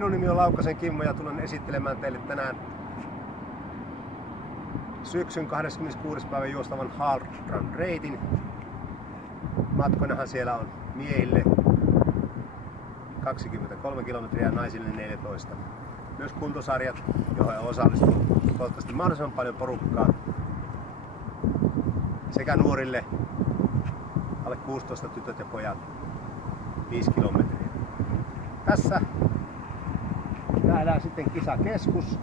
Minun nimi on Laukkasen Kimmo ja tulen esittelemään teille tänään syksyn 26. päivän juostavan Hard Run reitin. Matkoinahan siellä on miehille 23 kilometriä ja naisille 14. Myös kuntosarjat, joihin osallistuu toivottavasti mahdollisimman paljon porukkaa. Sekä nuorille, alle 16 tytöt ja pojat, 5 kilometriä. Tässä nähdään sitten kisakeskus,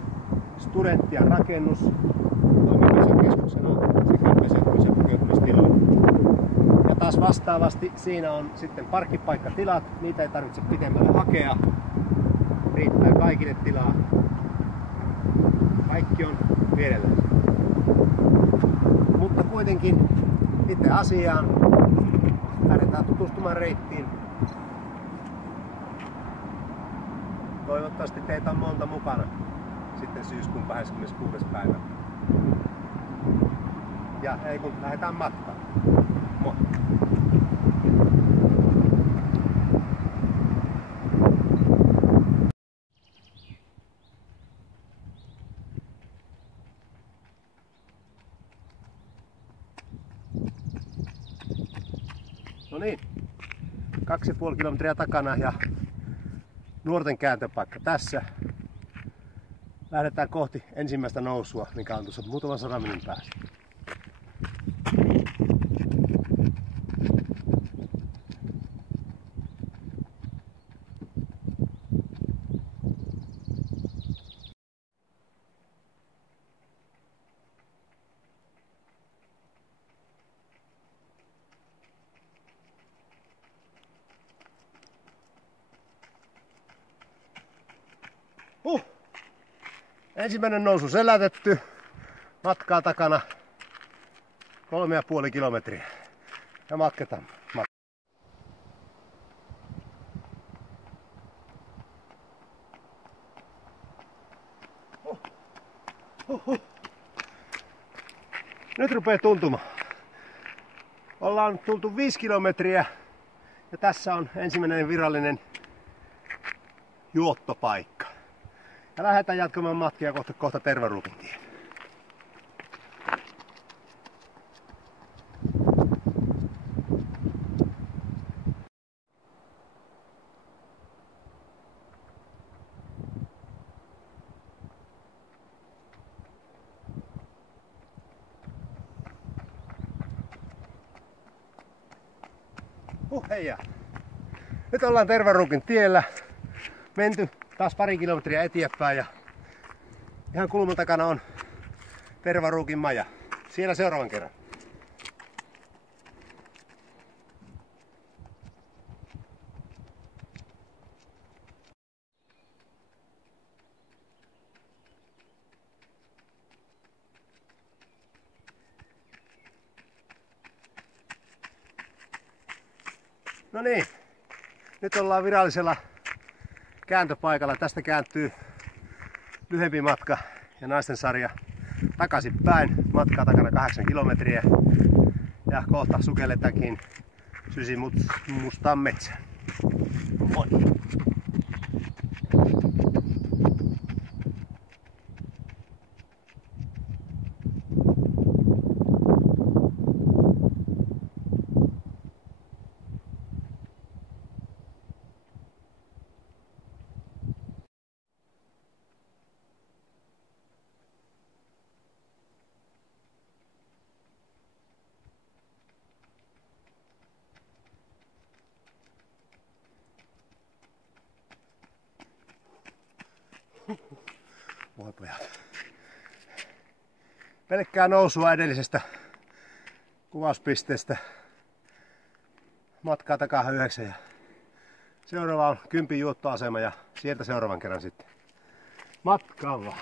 Studenttian rakennus, toimii kisakeskuksena sekä pesetys- ja pukeutumistila. Ja taas vastaavasti siinä on sitten parkkipaikkatilat, niitä ei tarvitse pitemmälle hakea, riittää kaikille tilaa. Kaikki on vierellä. Mutta kuitenkin itse asiaan lähdetään tutustumaan reittiin. Toivottavasti teitä on monta mukana sitten syyskuun 26. päivä. Ja ei kun lähdetään matkaan. Moi! No niin, 2,5 kilometriä takana ja nuorten kääntöpaikka tässä. Lähdetään kohti ensimmäistä nousua, mikä on tuossa muutaman 100 minuutin päässä. Ensimmäinen nousu selätetty. Matkaa takana 3,5 kilometriä. Ja matketaan. Nyt rupeaa tuntumaan. Ollaan tultu 5 kilometriä ja tässä on ensimmäinen virallinen juottopaikka. Ja lähdetään jatkamaan matkia kohta Tervaruukin tie. Heija. Nyt ollaan Tervaruukin tiellä. Menty taas pari kilometriä eteenpäin ja ihan kulman takana on Tervaruukin maja. Siellä seuraavan kerran. No niin, nyt ollaan virallisella kääntöpaikalla. Tästä kääntyy lyhempi matka ja naisten sarja takaisinpäin. Matkaa takana 8 kilometriä ja kohta sukelletaankin Sysimustaan metsään. Moi! Voi pojat. Pelkkää nousua edellisestä kuvauspisteestä. Matkaa takaa 9 ja seuraava on 10 juottoasema ja sieltä seuraavan kerran sitten. Matkaa vaan.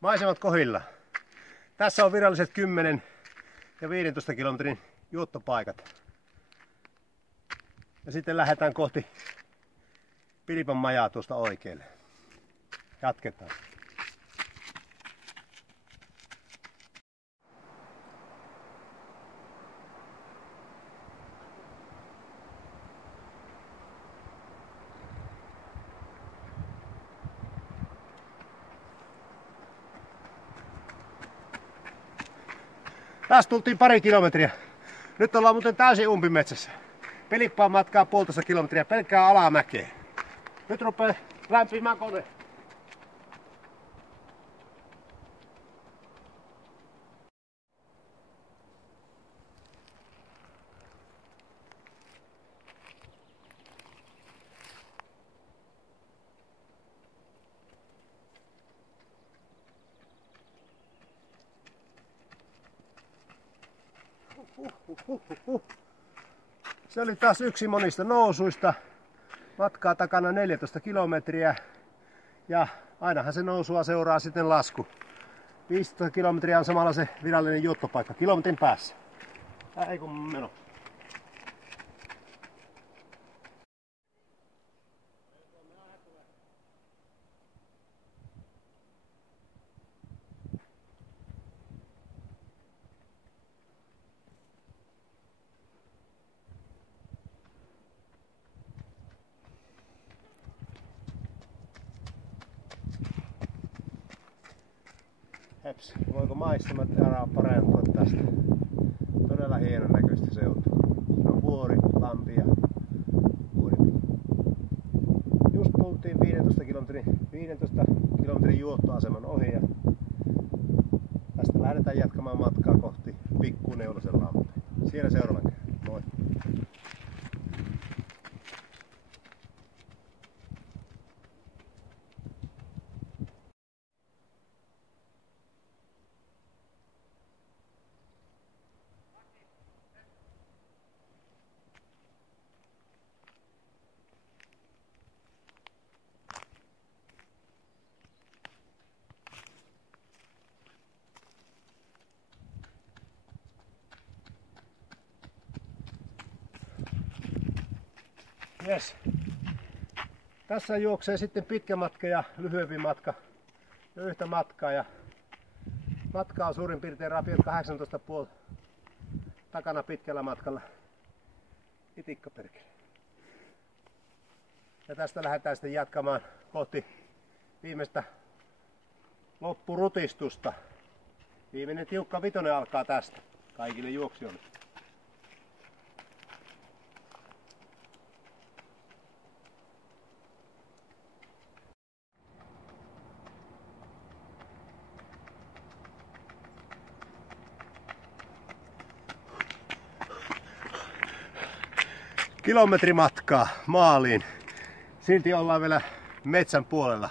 Maisemat kohdilla. Tässä on viralliset 10 ja 15 kilometrin juottopaikat. Ja sitten lähdetään kohti Pilipan majaa tuosta oikealle. Jatketaan. Taas tultiin pari kilometriä. Nyt ollaan muuten täysin umpimetsässä. Pilippaan matkaa 1,5 kilometriä pelkkää alamäkeä. Nyt rupeaa lämpimään kone. Se oli taas yksi monista nousuista. Matkaa takana 14 kilometriä. Ja ainahan se nousua seuraa sitten lasku. 15 kilometriä on samalla se virallinen juottopaikka kilometrin päässä. Ei kun meno. Heps, voiko maisemat parantua tästä? Todella hienon näköistä seutua. Se on vuori, lampi ja vuori. Just tultiin 15 kilometrin juottoaseman ohi ja tästä lähdetään jatkamaan matkaa kohti Pikkuneulasen lampea. Siellä seuraavan kerran. Moi! Yes. Tässä juoksee sitten pitkä matka ja lyhyempi matka jo yhtä matkaa ja matka on suurin piirtein rapiat 18,5 takana pitkällä matkalla. Itikka perkele. Ja tästä lähdetään sitten jatkamaan kohti viimeistä loppurutistusta. Viimeinen tiukka vitonen alkaa tästä kaikille juoksijoille. Kilometri matkaa maaliin. Silti ollaan vielä metsän puolella.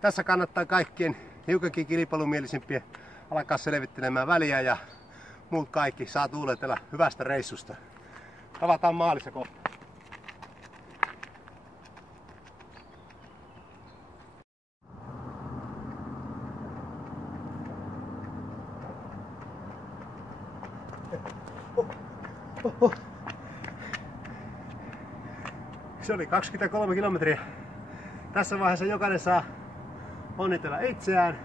Tässä kannattaa kaikkien hiukankin kilpailumielisempien alkaa selvittelemään väliä ja muut kaikki saa tuuletella hyvästä reissusta. Tavataan maalissa kohta. Se oli 23 kilometriä. Tässä vaiheessa jokainen saa onnitella itseään.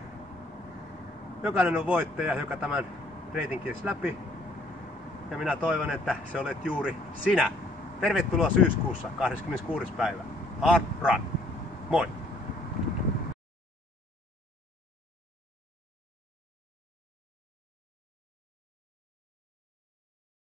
Jokainen on voittaja, joka tämän reitin kiersi läpi. Ja minä toivon, että se olet juuri sinä. Tervetuloa syyskuussa 26. päivä. Hard Run! Moi!